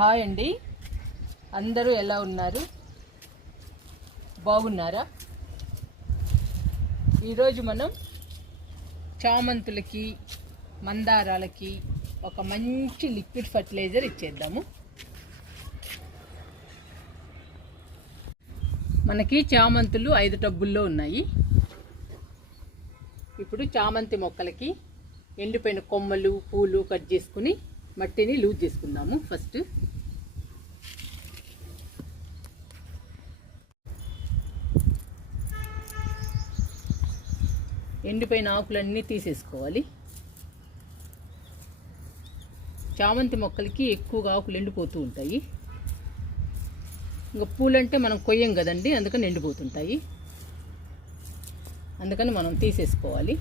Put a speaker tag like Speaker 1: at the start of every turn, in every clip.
Speaker 1: Hi అండి. అందరూ ఎలా ఉన్నారు? బాగున్నారా? ఈరోజు మనం చామంతులకి మందారాలకి ఒక మంచి లిక్విడ్ ఫర్టిలైజర్ ఇచ్చేద్దాము. మనకి చామంతులు ఐదు టబ్బుల్లో ఉన్నాయి. ఇప్పుడు చామంతి మొక్కలకి ఎండిపోయిన కొమ్మలు పూలు కట్ చేసుకుని మట్టిని లూజ్ చేసుకుందాము ఫస్ట్. ఎండిపోయిన ఆకులన్నీ తీసేసుకోవాలి. చామంతి మొక్కలకి ఎక్కువగా ఆకులు ఎండిపోతూ ఉంటాయి. ఇంకా పూలంటే మనం కొయ్యం కదండి అందుకని ఎండిపోతుంటాయి. అందుకని మనం తీసేసుకోవాలి.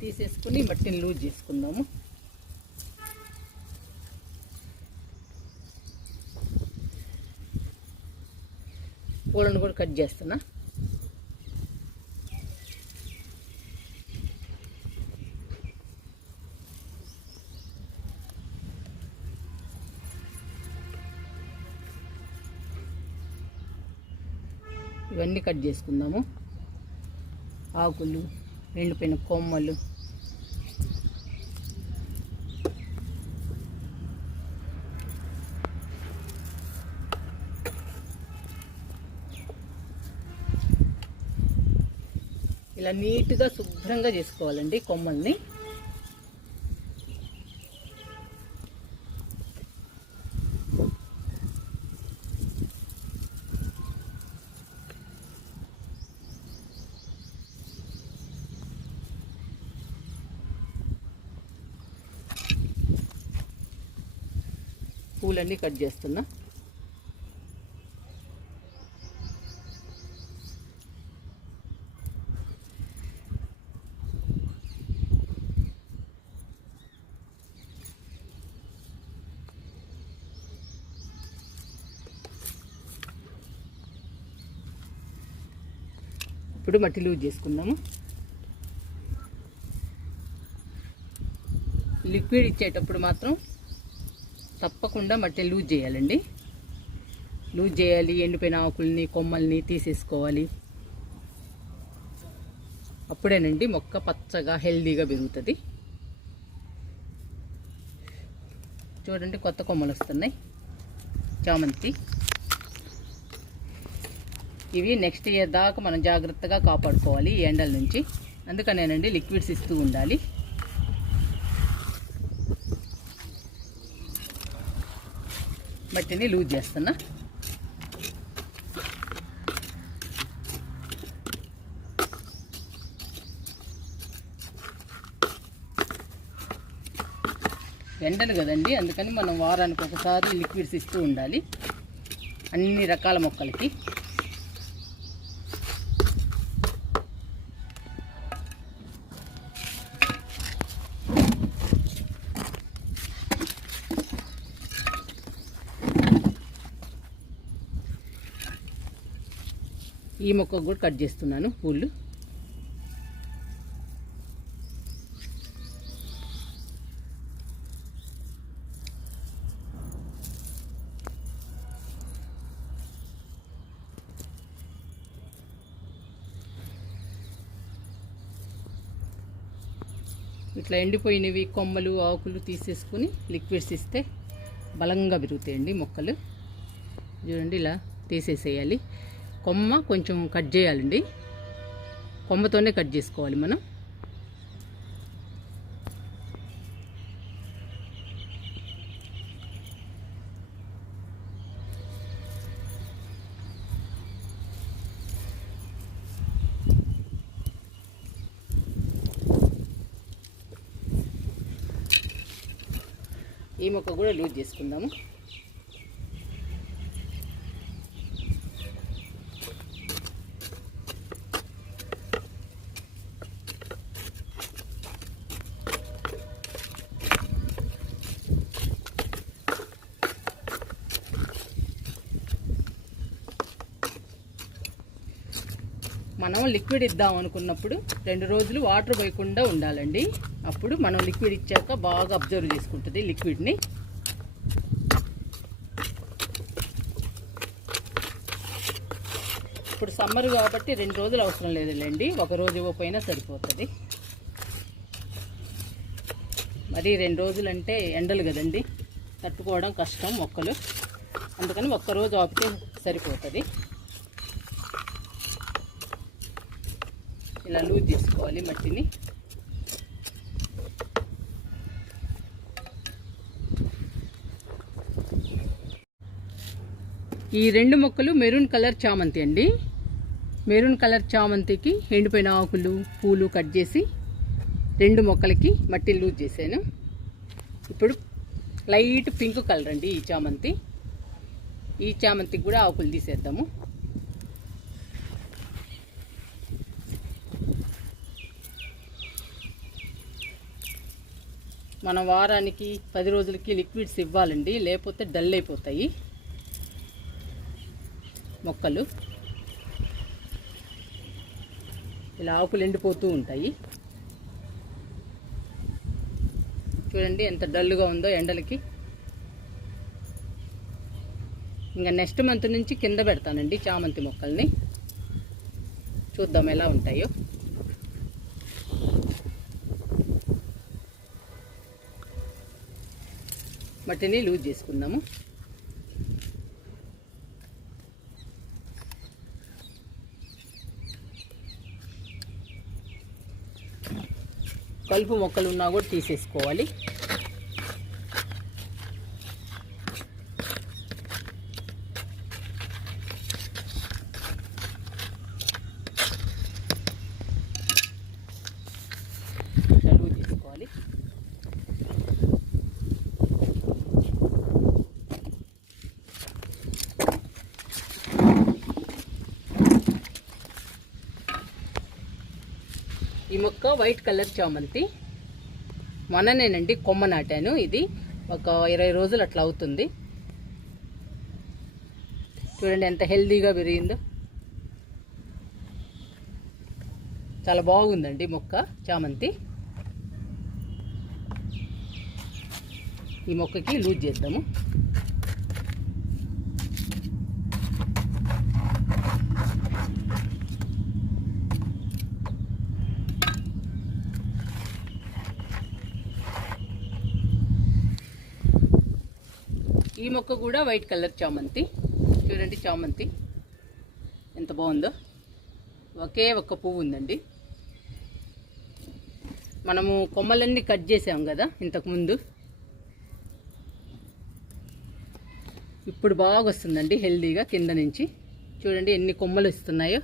Speaker 1: తీసేసుకుని మట్టిని లూజ్ చేసుకుందాము. పూలను కూడా కట్ చేస్తున్నా. ఇవన్నీ కట్ చేసుకుందాము. ఆకులు ఎండిపోయిన కొమ్మలు. ఇలా నీట్గా శుభ్రంగా చేసుకోవాలండి కొమ్మల్ని. పూలన్నీ కట్ చేస్తున్నా. ఇప్పుడు మట్టి లూజ్ చేసుకుందాము. లిక్విడ్ ఇచ్చేటప్పుడు మాత్రం తప్పకుండా మట్టిని లూజ్ చేయాలండి. లూజ్ చేయాలి ఎండిపోయిన ఆకుల్ని కొమ్మల్ని తీసేసుకోవాలి. అప్పుడేనండి మొక్క పచ్చగా హెల్దీగా పెరుగుతుంది. చూడండి కొత్త కొమ్మలు వస్తున్నాయి. చామంతి. ఇవి నెక్స్ట్ ఇయర్ దాకా మనం జాగ్రత్తగా కాపాడుకోవాలి ఈ ఎండల నుంచి. అందుకనేనండి లిక్విడ్స్ ఇస్తూ ఉండాలి. మట్టిని లూజ్ చేస్తున్నా. ఎండలు కదండి అందుకని మనం వారానికి ఒకసారి లిక్విడ్స్ ఇస్తూ ఉండాలి. అన్ని రకాల మొక్కలకి. ఈ మొక్కకు కూడా కట్ చేస్తున్నాను పూలు. ఇట్లా ఎండిపోయినవి కొమ్మలు ఆకులు తీసేసుకుని లిక్విడ్స్ ఇస్తే బలంగా పెరుగుతాయండి మొక్కలు. చూడండి ఇలా తీసేసేయాలి. కొమ్మ కొంచెం కట్ చేయాలండి. కొమ్మతోనే కట్ చేసుకోవాలి మనం. ఈ మొక్క కూడా లూజ్ చేసుకుందాము. మనం లిక్విడ్ ఇద్దాం అనుకున్నప్పుడు రెండు రోజులు వాటర్ పోయకుండా ఉండాలండి. అప్పుడు మనం లిక్విడ్ ఇచ్చాక బాగా అబ్జర్వ్ చేసుకుంటుంది లిక్విడ్ని ఇప్పుడు సమ్మర్ కాబట్టి రెండు రోజులు అవసరం లేదులేండి. ఒక రోజు ఇవ్వకపోయినా సరిపోతుంది. మరి రెండు రోజులు అంటే ఎండలు కదండి. తట్టుకోవడం కష్టం మొక్కలు. అందుకని ఒక్కరోజు ఆపితే సరిపోతుంది. ఇలా లూజ్ తీసుకోవాలి మట్టిని. ఈ రెండు మొక్కలు మెరూన్ కలర్ చామంతి అండి. మెరూన్ కలర్ చామంతికి ఎండిపోయిన ఆకులు పూలు కట్ చేసి రెండు మొక్కలకి మట్టి లూజ్ చేశాను. ఇప్పుడు లైట్ పింక్ కలర్ అండి ఈ చామంతి. ఈ చామంతికి కూడా ఆకులు తీసేద్దాము. మన వారానికి పది రోజులకి లిక్విడ్స్ ఇవ్వాలండి లేకపోతే డల్ అయిపోతాయి. మొక్కలు. ఇలా ఆకులు ఎండిపోతూ ఉంటాయి. చూడండి ఎంత డల్గా ఉందో ఎండలకి. ఇంకా నెక్స్ట్ మంత్ నుంచి కింద పెడతానండి చామంతి మొక్కల్ని. చూద్దాం ఎలా ఉంటాయో. మట్టిని లూజ్ చేసుకుందాము. కలుపు మొక్కలు ఉన్నా కూడా తీసేసుకోవాలి చలువు తీసుకోవాలి ఈ మొక్క వైట్ కలర్ చామంతి. మొన్ననేనండి కొమ్మ నాటాను. ఇది ఒక ఇరవై రోజులు అట్లా అవుతుంది. చూడండి ఎంత హెల్దీగా పెరిగిందో. చాలా బాగుందండి మొక్క చామంతి. ఈ మొక్కకి లూజ్ చేద్దాము. మొక్క కూడా వైట్ కలర్ చామంతి. చూడండి చామంతి. ఎంత బాగుందో. ఒకే ఒక్క పువ్వు ఉందండి. మనము కొమ్మలన్నీ కట్ చేసాం కదా ఇంతకుముందు ఇప్పుడు బాగా వస్తుందండి హెల్దీగా కింద నుంచి. చూడండి ఎన్ని కొమ్మలు వస్తున్నాయో.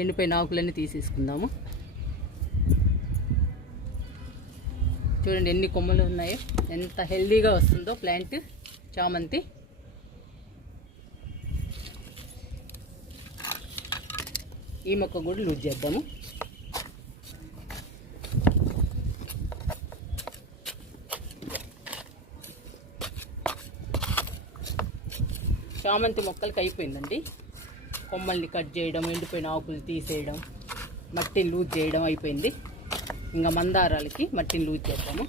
Speaker 1: ఎండిపోయిన ఆకులన్నీ తీసేసుకుందాము. చూడండి ఎన్ని కొమ్మలు ఉన్నాయో. ఎంత హెల్దీగా వస్తుందో ప్లాంట్ చామంతి. ఈ మొక్క కూడా లూజ్ చేద్దాము. చామంతి మొక్కలకి అయిపోయిందండి కొమ్మల్ని కట్ చేయడం ఎండిపోయిన ఆకులు తీసేయడం మట్టిని లూజ్ చేయడం అయిపోయింది. ఇంకా మందారాలకి మట్టిని లూజ్ చేద్దాము.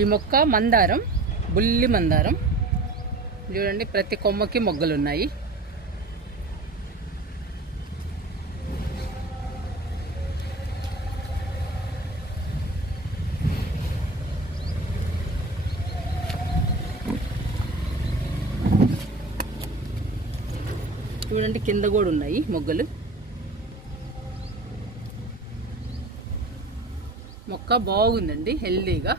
Speaker 1: ఈ మొక్క మందారం బుల్లి మందారం. చూడండి ప్రతి కొమ్మకి మొగ్గలు ఉన్నాయి చూడండి కింద కూడా ఉన్నాయి మొగ్గలు. మొక్క బాగుందండి హెల్దీగా.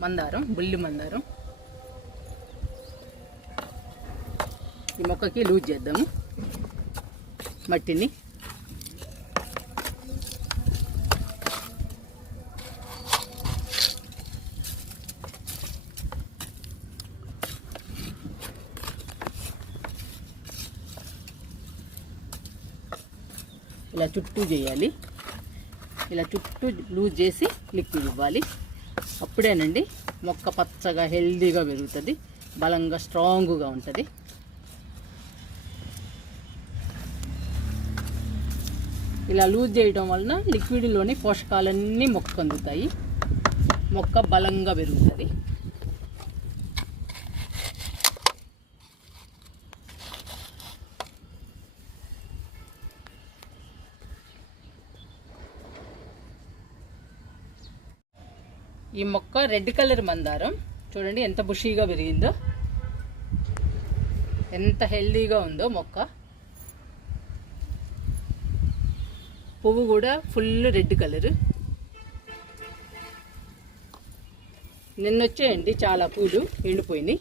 Speaker 1: మందారం బుల్లి మందారం. ఈ మొక్కకి లూజ్ చేద్దాము. మట్టిని. చుట్టూ చేయాలి. ఇలా చుట్టూ లూజ్ చేసి లిక్విడ్ ఇవ్వాలి. అప్పుడేనండి మొక్క పచ్చగా హెల్దీగా పెరుగుతుంది. బలంగా స్ట్రాంగ్గా ఉంటుంది. ఇలా లూజ్ చేయడం వలన లిక్విడ్లోని పోషకాలన్నీ మొక్క అందుతాయి. మొక్క బలంగా పెరుగుతుంది. ఈ మొక్క రెడ్ కలర్ మందారం. చూడండి ఎంత బుషీగా పెరిగిందో ఎంత హెల్దీగా ఉందో మొక్క. పువ్వు కూడా ఫుల్ రెడ్ కలర్. నిన్నొచ్చేయండి చాలా పూలు ఎండిపోయినాయి.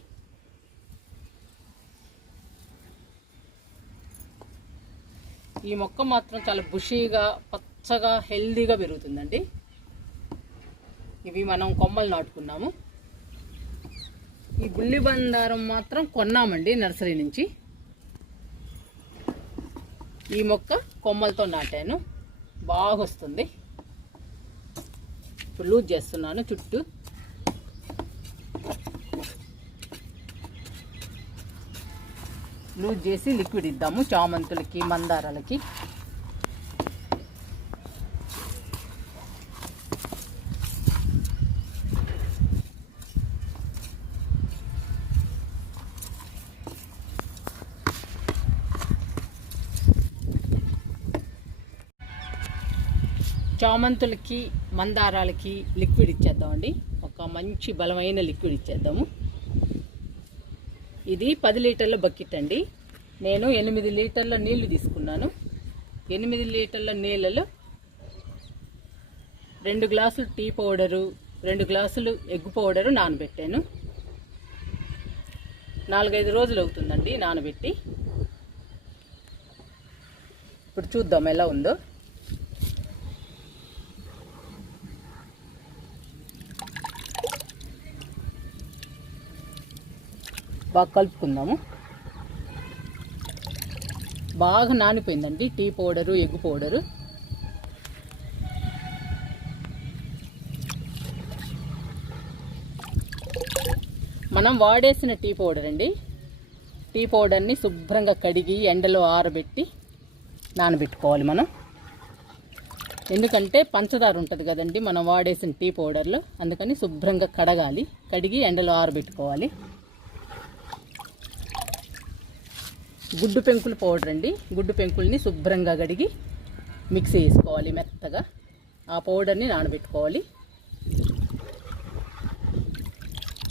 Speaker 1: ఈ మొక్క మాత్రం చాలా బుషీగా పచ్చగా హెల్దీగా పెరుగుతుందండి. ఇవి మనం కొమ్మలు నాటుకున్నాము. ఈ గుల్లి బందారం మాత్రం కొన్నామండి నర్సరీ నుంచి. ఈ మొక్క కొమ్మలతో నాటాను. బాగా వస్తుంది ఇప్పుడు లూజ్ చేస్తున్నాను చుట్టూ. లూజ్ చేసి లిక్విడ్ ఇద్దాము చామంతులకి మందారాలకి. చామంతులకి మందారాలకి లిక్విడ్ ఇచ్చేద్దామండి. ఒక మంచి బలమైన లిక్విడ్ ఇచ్చేద్దాము. ఇది పది లీటర్ల బకెట్ అండి. నేను ఎనిమిది లీటర్ల నీళ్ళు తీసుకున్నాను. ఎనిమిది లీటర్ల నీళ్ళలో రెండు గ్లాసులు టీ పౌడరు రెండు గ్లాసులు ఎగ్ పౌడరు నానబెట్టాను. నాలుగైదు రోజులు అవుతుందండి నానబెట్టి. ఇప్పుడు చూద్దాం ఎలా ఉందో. బాగా కలుపుకుందాము. బాగా నానిపోయిందండి టీ పౌడరు ఎగ్ పౌడరు. మనం వాడేసిన టీ పౌడర్ అండి. టీ పౌడర్ని శుభ్రంగా కడిగి ఎండలో ఆరబెట్టి నానబెట్టుకోవాలి మనం. ఎందుకంటే పంచదార ఉంటుంది కదండి మనం వాడేసిన టీ పౌడర్లో. అందుకని శుభ్రంగా కడగాలి కడిగి ఎండలో ఆరబెట్టుకోవాలి. గుడ్డు పెంకులు పౌడర్ అండి. గుడ్డు పెంకుల్ని శుభ్రంగా కడిగి మిక్సీ వేసుకోవాలి మెత్తగా. ఆ పౌడర్ని నానబెట్టుకోవాలి.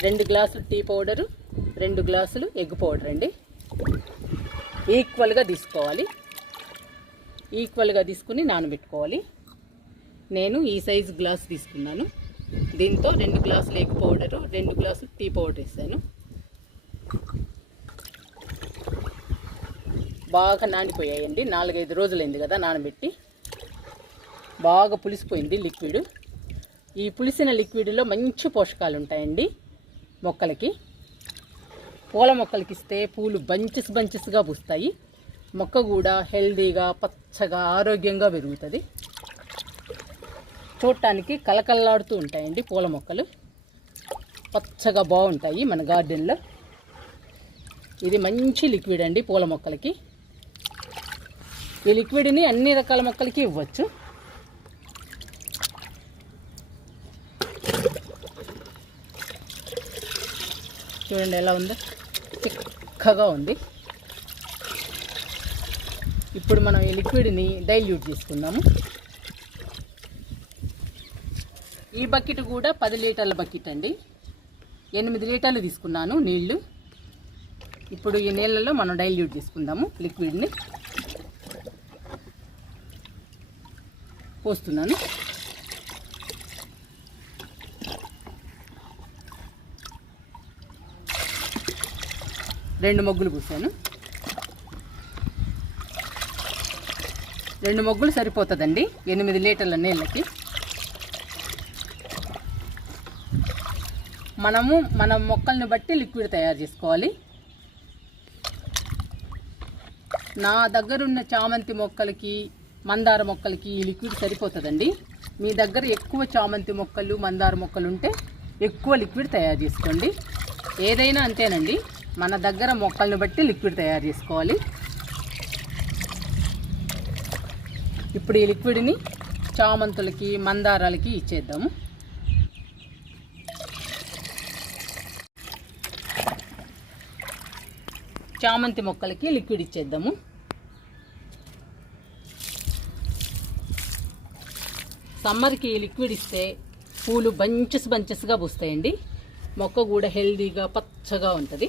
Speaker 1: రెండు గ్లాసులు టీ పౌడరు రెండు గ్లాసులు ఎగ్ పౌడర్ అండి. ఈక్వల్గా తీసుకోవాలి. ఈక్వల్గా తీసుకుని నానబెట్టుకోవాలి. నేను ఈ సైజు గ్లాస్ తీసుకున్నాను. దీంతో రెండు గ్లాసులు ఎగ్ పౌడరు రెండు గ్లాసులు టీ పౌడర్ వేసాను. బాగా నానిపోయాయండి. నాలుగైదు రోజులైంది కదా నానబెట్టి. బాగా పులిసిపోయింది లిక్విడ్. ఈ పులిసిన లిక్విడ్లో మంచి పోషకాలు ఉంటాయండి మొక్కలకి. పూల మొక్కలకి ఇస్తే పూలు బంచెస్ బంచెస్గా పూస్తాయి. మొక్క కూడా హెల్దీగా పచ్చగా ఆరోగ్యంగా పెరుగుతుంది. చూడటానికి కలకల్లాడుతూ ఉంటాయండి పూల మొక్కలు. పచ్చగా బాగుంటాయి మన గార్డెన్లో. ఇది మంచి లిక్విడ్ అండి పూల మొక్కలకి. ఈ లిక్విడ్ని అన్ని రకాల మొక్కలకి ఇవ్వచ్చు. చూడండి ఎలా ఉందో. చిక్కగా ఉంది. ఇప్పుడు మనం ఈ లిక్విడ్ని డైల్యూట్ చేసుకుందాము. ఈ బకెట్ కూడా పది లీటర్ల బకెట్ అండి. ఎనిమిది లీటర్లు తీసుకున్నాను నీళ్ళు. ఇప్పుడు ఈ నీళ్ళలో మనం డైల్యూట్ చేసుకుందాము లిక్విడ్ని పోస్తున్నాను. రెండు మొగ్గులు పూసాను. రెండు మొగ్గులు సరిపోతుందండి ఎనిమిది లీటర్ల నీళ్ళకి. మనము మన మొక్కల్ని బట్టి లిక్విడ్ తయారు చేసుకోవాలి. నా దగ్గరున్న చామంతి మొక్కలకి మందార మొక్కలకి ఈ లిక్విడ్ సరిపోతుందండి. మీ దగ్గర ఎక్కువ చామంతి మొక్కలు మందార మొక్కలు ఉంటే ఎక్కువ లిక్విడ్ తయారు చేసుకోండి. ఏదైనా అంతేనండి. మన దగ్గర మొక్కలను బట్టి లిక్విడ్ తయారు చేసుకోవాలి. ఇప్పుడు ఈ లిక్విడ్ని చామంతులకి మందారాలకి ఇచ్చేద్దాము. చామంతి మొక్కలకి లిక్విడ్ ఇచ్చేద్దాము. సమ్మర్కి లిక్విడ్ ఇస్తే పూలు బంచెస్ బంచెస్గా పూస్తాయండి. మొక్క కూడా హెల్దీగా పచ్చగా ఉంటుంది.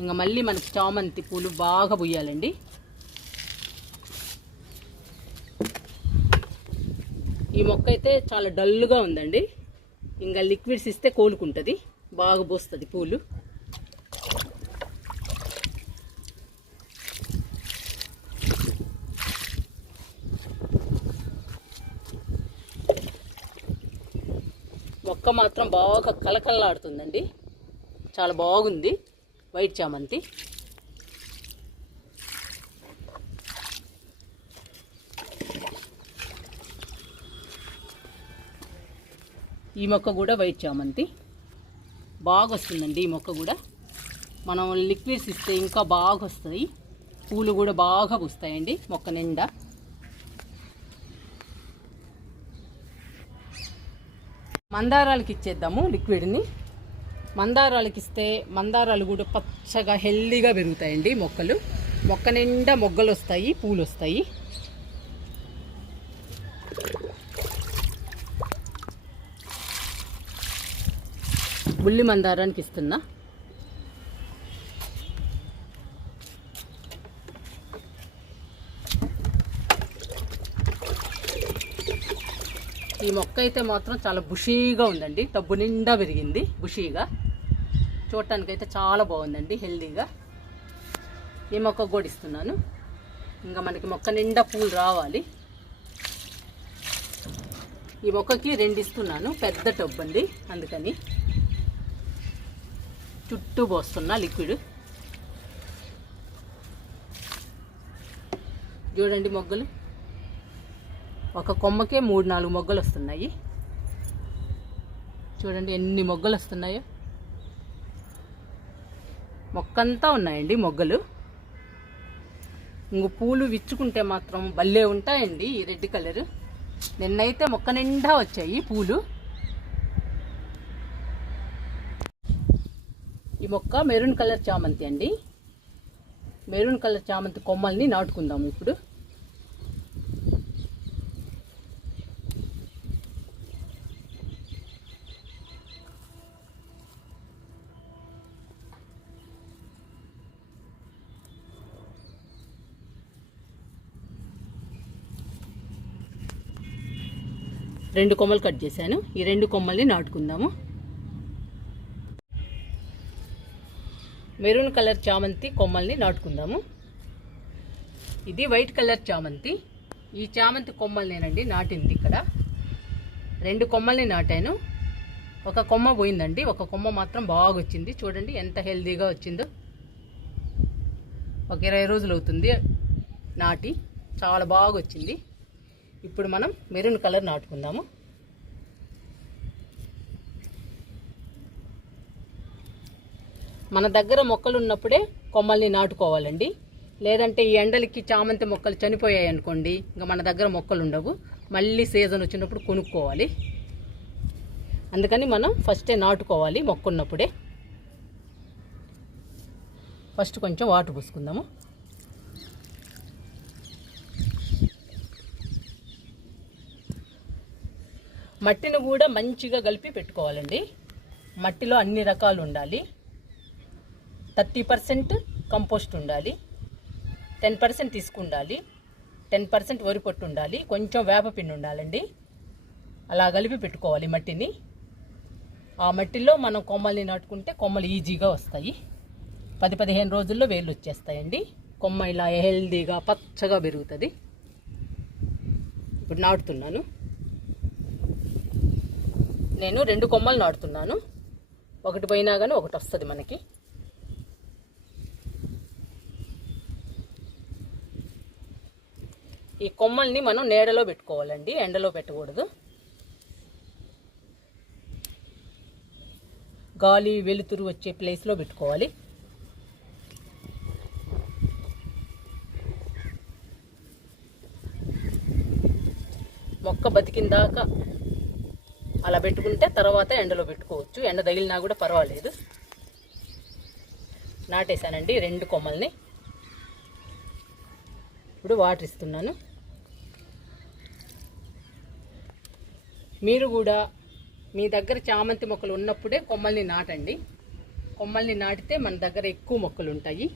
Speaker 1: ఇంకా మళ్ళీ మనకి చామంతి పూలు బాగా పుయ్యాలండి ఈ మొక్క అయితే చాలా డల్గా ఉందండి. ఇంకా లిక్విడ్స్ ఇస్తే కోలుకుంటుంది. బాగా పోస్తుంది పూలు. మొక్క మాత్రం బాగా కలకల్లాడుతుందండి చాలా బాగుంది. వైట్ చామంతి. ఈ మొక్క కూడా వైట్ చామంతి. బాగా వస్తుందండి ఈ మొక్క కూడా. మనం లిక్విడ్స్ ఇస్తే ఇంకా బాగా వస్తాయి పూలు కూడా బాగా పూస్తాయండి మొక్క నిండా. మందారాలకి ఇచ్చేద్దాము లిక్విడ్ని. మందారాలకి ఇస్తే మందారాలు కూడా పచ్చగా హెల్దీగా పెరుగుతాయండి మొక్కలు. మొక్క నిండా మొగ్గలు వస్తాయి పూలు వస్తాయి బుల్లి మందారానికి ఇస్తున్నా. మొక్క అయితే మాత్రం చాలా బుషీగా ఉందండి. తబ్బు నిండా పెరిగింది బుషీగా. చూడటానికైతే చాలా బాగుందండి హెల్దీగా. ఈ మొక్క కూడా ఇస్తున్నాను. ఇంకా మనకి మొక్క నిండా పూలు రావాలి. ఈ మొక్కకి రెండు ఇస్తున్నాను పెద్ద టబ్బు అండి అందుకని. చుట్టూ పోస్తున్నా లిక్విడ్. చూడండి మొగ్గలు. ఒక కొమ్మకే మూడు నాలుగు మొగ్గలు వస్తున్నాయి చూడండి ఎన్ని మొగ్గలు వస్తున్నాయో మొక్కంతా ఉన్నాయండి మొగ్గలు. ఇంక పూలు విచ్చుకుంటే మాత్రం భలే ఉంటాయండి ఈ రెడ్ కలర్. నిన్నైతే మొక్క నిండా వచ్చాయి పూలు. ఈ మొక్క మెరూన్ కలర్ చామంతి అండి. మెరూన్ కలర్ చామంతి కొమ్మల్ని నాటుకుందాము ఇప్పుడు. రెండు కొమ్మలు కట్ చేశాను. ఈ రెండు కొమ్మల్ని నాటుకుందాము. మెరూన్ కలర్ చామంతి కొమ్మల్ని నాటుకుందాము. ఇది వైట్ కలర్ చామంతి. ఈ చామంతి కొమ్మల్నేనండి నాటింది ఇక్కడ. రెండు కొమ్మల్ని నాటాను. ఒక కొమ్మ పోయిందండి. ఒక కొమ్మ మాత్రం బాగా వచ్చింది చూడండి ఎంత హెల్దీగా వచ్చిందో. ఒక ఇరవై రోజులు అవుతుంది నాటి. చాలా బాగా వచ్చింది ఇప్పుడు మనం మెరూన్ కలర్ నాటుకుందాము. మన దగ్గర మొక్కలు ఉన్నప్పుడే కొమ్మల్ని నాటుకోవాలండి. లేదంటే ఈ ఎండలకి చామంతి మొక్కలు చనిపోయాయి అనుకోండి ఇంకా మన దగ్గర మొక్కలు ఉండవు. మళ్ళీ సీజన్ వచ్చినప్పుడు కొనుక్కోవాలి. అందుకని మనం ఫస్టే నాటుకోవాలి మొక్క ఉన్నప్పుడే. ఫస్ట్ కొంచెం వాటర్ పూసుకుందాము. మట్టిని కూడా మంచిగా కలిపి పెట్టుకోవాలండి. మట్టిలో అన్ని రకాలు ఉండాలి. థర్టీ పర్సెంట్ కంపోస్ట్ ఉండాలి. టెన్ పర్సెంట్ తీసుకుండాలి టెన్ పర్సెంట్ వరి పొట్టు ఉండాలి. కొంచెం వేపపిండి ఉండాలండి. అలా కలిపి పెట్టుకోవాలి మట్టిని. ఆ మట్టిలో మనం కొమ్మల్ని నాటుకుంటే కొమ్మలు ఈజీగా వస్తాయి. పది పదిహేను రోజుల్లో వేళ్ళు వచ్చేస్తాయండి. కొమ్మ ఇలా హెల్దీగా పచ్చగా పెరుగుతుంది. ఇప్పుడు నాటుతున్నాను. నేను రెండు కొమ్మలు నాటుతున్నాను. ఒకటి పోయినా కానీ ఒకటి వస్తుంది మనకి. ఈ కొమ్మల్ని మనం నీడలో పెట్టుకోవాలండి ఎండలో పెట్టకూడదు. గాలి వెలుతురు వచ్చే ప్లేస్లో పెట్టుకోవాలి. మొక్క బతికిన దాకా అలా పెట్టుకుంటే తర్వాత ఎండలో పెట్టుకోవచ్చు. ఎండ తగిలినా కూడా పర్వాలేదు. నాటేశానండి రెండు కొమ్మల్ని. ఇప్పుడు వాటర్ ఇస్తున్నాను. మీరు కూడా మీ దగ్గర చామంతి మొక్కలు ఉన్నప్పుడే కొమ్మల్ని నాటండి. కొమ్మల్ని నాటితే మన దగ్గర ఎక్కువ మొక్కలు ఉంటాయి.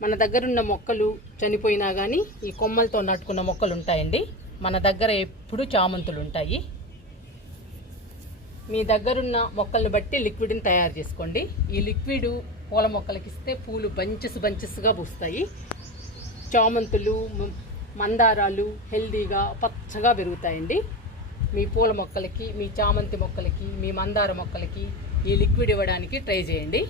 Speaker 1: మన దగ్గర ఉన్న మొక్కలు చనిపోయినా కానీ ఈ కొమ్మలతో నాటుకున్న మొక్కలు ఉంటాయండి. మన దగ్గర ఎప్పుడు చామంతులు ఉంటాయి. మీ దగ్గరున్న మొక్కలను బట్టి లిక్విడ్ని తయారు చేసుకోండి. ఈ లిక్విడ్ పూల మొక్కలకి ఇస్తే పూలు బంచెస్ బంచెస్గా పూస్తాయి. చామంతులు మందారాలు హెల్దీగా పచ్చగా పెరుగుతాయండి. మీ పూల మొక్కలకి మీ చామంతి మొక్కలకి మీ మందార మొక్కలకి ఈ లిక్విడ్ ఇవ్వడానికి ట్రై చేయండి.